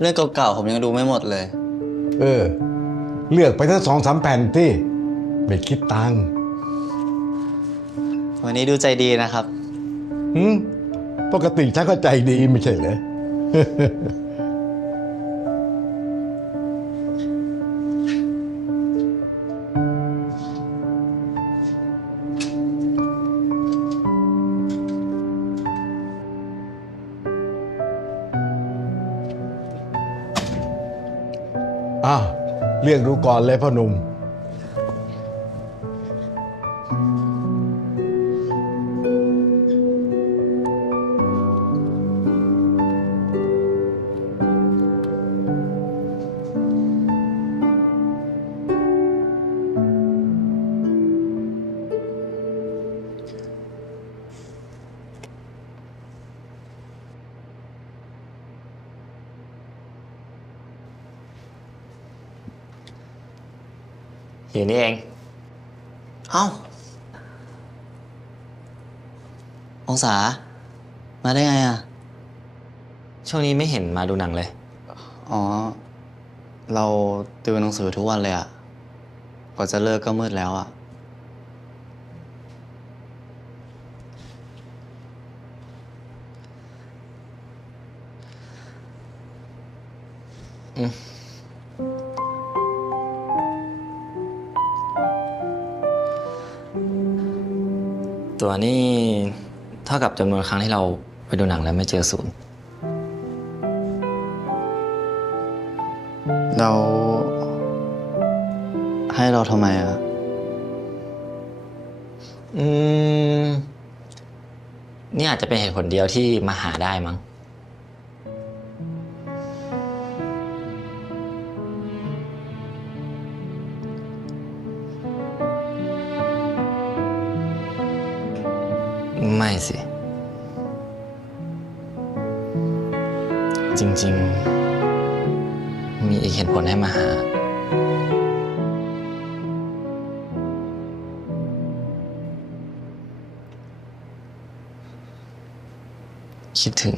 เรื่องเก่าๆผมยังดูไม่หมดเลย เออ เลือกไปทั้งสองสามแผ่นที่ไม่คิดตังค์วันนี้ดูใจดีนะครับ หืมปกติฉันก็ใจดีไม่ใช่เหรอ อ้าวเรียกดูก่อนเลยพ่อหนุ่ม อยู่นี่เอง เอ้า องศา มาได้ไงอะ ช่วงนี้ไม่เห็นมาดูหนังเลย อ๋อ เราติวหนังสือทุกวันเลยอะ กว่าจะเลิกก็มืดแล้วอะ ตัวนี้เท่ากับจำนวนครั้งที่เราไปดูหนังแล้วไม่เจอศูนย์เราให้เราทำไมอะอืม นี่อาจจะเป็นเหตุผลเดียวที่มาหาได้มั้ง ไม่สิ จริง ๆ มีอีกเหตุผลให้มาหา คิดถึง